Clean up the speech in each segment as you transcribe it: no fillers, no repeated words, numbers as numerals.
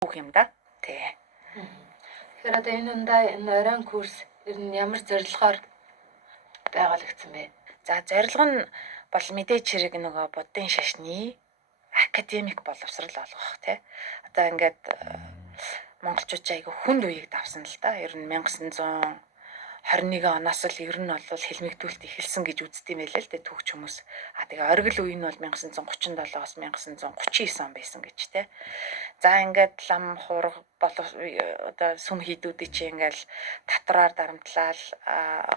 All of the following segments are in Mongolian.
юм да. Тий. Тэгэхээр одоо энэ ундаа энэ оройн курс ер нь ямар зорилгоор байгуулагдсан бэ? За зорилго нь бол мэдээж хэрэг нөгөө буддын шашны академик боловсрал олгох тий. Одоо ингээд монголчууд айгүй хүнд үеийг давсан л да. Ер нь 1921 оноос л ер нь бол хэлмэгдүүлэлт эхэлсэн гэж үздэг юм байлээ л дээ түүхч хүмүүс. Тэгээ оргил үе нь бол 1937-оос 1939 он байсан гэж тий. За ингээд лам хуурга одоо сүм хийдүүдийг чи ингээл татраар дарамтлал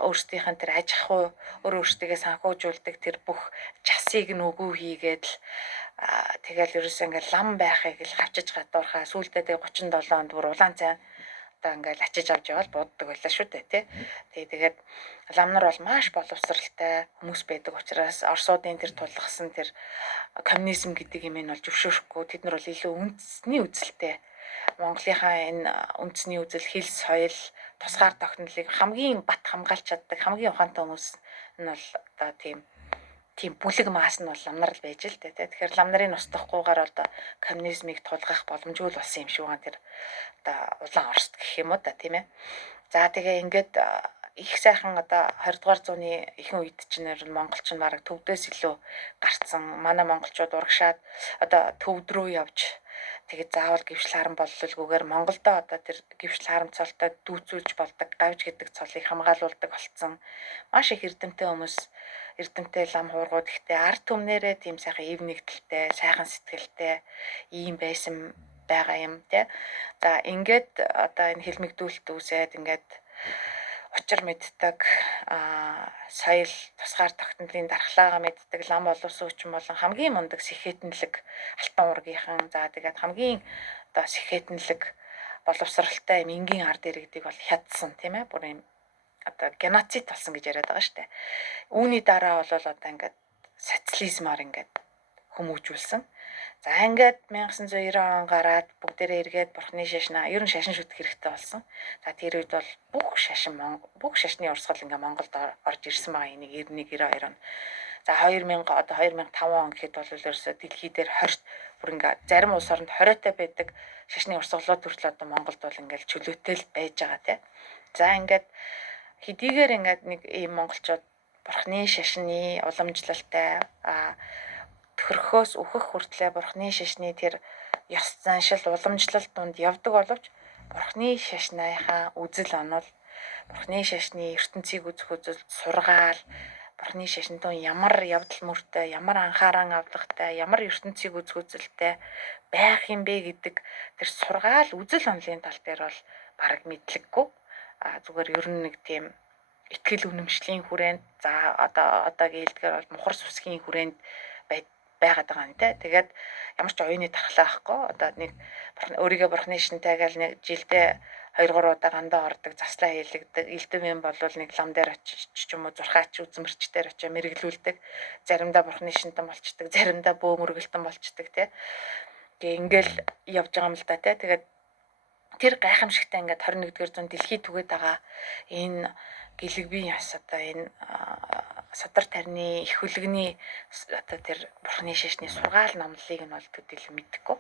өөрсдийнх нь тэр аж ахуй өөрөөсдөө санхүүжүүлдэг тэр бүх часыг нүгүү хийгээд л тэгэл ерөөсөө ингээл лам байхыг л хавчиж гадуурхаа сүүлдээ тэгээ 37 онд бүр улаан цай одоо ингээл ачиж авч явал бууддаг байлаа шүү дээ тий. Тэгээд лам нар бол маш боловсралтай хүмүүс байдаг учраас орсуудын тэр тулгасан тэр коммунизм гэдэг юм нь бол зөвшөөрөхгүй тэд нар бол илүү үндэсний үзэлтэй Монголынхаа энэ үндэсний үзэл хэл соёл тусгаар тогтнолыг хамгийн бат хамгаалж чаддаг хамгийн ухаантай хүмүүс нь бол одоо тийм бүлэг маас нь бол лам нар л байж л дээ. Тэгэхээр лам нарын устдахгүйгээр одоо коммунизмыг тулгах боломжгүй л болсон юм шиг байгаа тэр одоо улаан Оросд гэх юм уу да тийм ээ. За тэгээ ингээд их сайхан одоо 20 дугаар зууны ихэнх үед чинь монголч нь бараг төвдөөс илүү гарцсан. Манай монголчууд урагшаад одоо төвд рүү явж тэгээд заавал гівшил харан боллуулгүйгээр Монголдо одоо тэр гівшил харамцаалтай дүүцүүлж болдог гавж гэдэг цолыг хамгаалуулдаг болцсон. Маш их эрдэмтэй хүмүүс эрдэмтэй лам хуургууд ихтэй ард түмнэрээ тийм сайхан ив нэгдэлтэй, сайхан сэтгэлтэй ийм байсан байгаа юм тий. За ингээд одоо энэ хэлмэгдүүлэлт үүсээд ингээд учир мэддэг соёл тусгаар тогтнолын дархлаагаа мэддэг лам боловсон хүчин болон хамгийн мундаг сэхэтэнлэг алтан уургийнхан за тэгээд хамгийн одоо сэхэтэнлэг боловсралтай энгийн ард иргэдийг бол хядсан тийм ээ бүр юм одоо геноцид болсон гэж яриад байгаа шүү дээ. Үүний дараа бол одоо ингээд социализмаар ингээд хүмүүжүүлсэн. За ингээд 1990 он гараад бүгдээрээ эргээд бурхны шашнаа ер нь шашин шүтэх хэрэгтэй болсон. За тэр үед бол бүх шашны урсгал ингээ Монголд орж ирсэн байгаа энийг 91 92 он. За 2000 одоо 2005 он гэхэд бол ерөөсөө дэлхий дээр 20 бүр ингээ зарим улс оронд 20-той байдаг шашны урсгалууд хүртэл одоо Монголд бол ингээл чөлөөтэй л байж байгаа тий. За ингээд хэдийгээр ингээд нэг ийм монголчууд бурхны шашны уламжлалтай төхөрхөөс өөхөх хүртлээр бурхны шашны тэр ёс заншил уламжлалт донд явдаг боловч бурхны шашныхаа үзэл онол бурхны шашны ертөнцийг үзэх үзэл сургаал бурхны шашинтун ямар явдал мөртэй ямар анхааран авдагтай ямар ертөнцийг үзэх үзэлтэй байх юм бэ гэдэг тэр сургаал үзэл онолын тал дээр бол бараг мэдлэггүй зүгээр ер нь нэг тийм итгэл үнэмшлийн хүрээнд за одоогийн хэлдгээр бол мухар сүсгийн хүрээнд байгаад байгаа юм те. Тэгээд ямар ч оюуны дархлаа байхгүй. Одоо нэг өөрийгөө бурхны шинтэй гэл нэг жилдээ 2 3 удаа гандаа ордог, заслаа хийлэгдэг. Элдэв юм бол нэг лам дээр очиж ч юм уу зурхаач үзмэрчдээр очиж мэрэглүүлдэг. Заримдаа бурхны шинтэн болчдөг, заримдаа бөө мөргөлтөн болчдөг те. Тэгээ ингээл явж байгаа юм л да те. Тэгээд тэр гайхамшигтай ингээд 21-р зуун дэлхийд түгээд байгаа энэ гэлэгбийн яс одоо энэ садар тарны их хөлгөний одоо тэр бурхны шашны сургаал номлолыг нь бол төдийлөн мэдхгүй.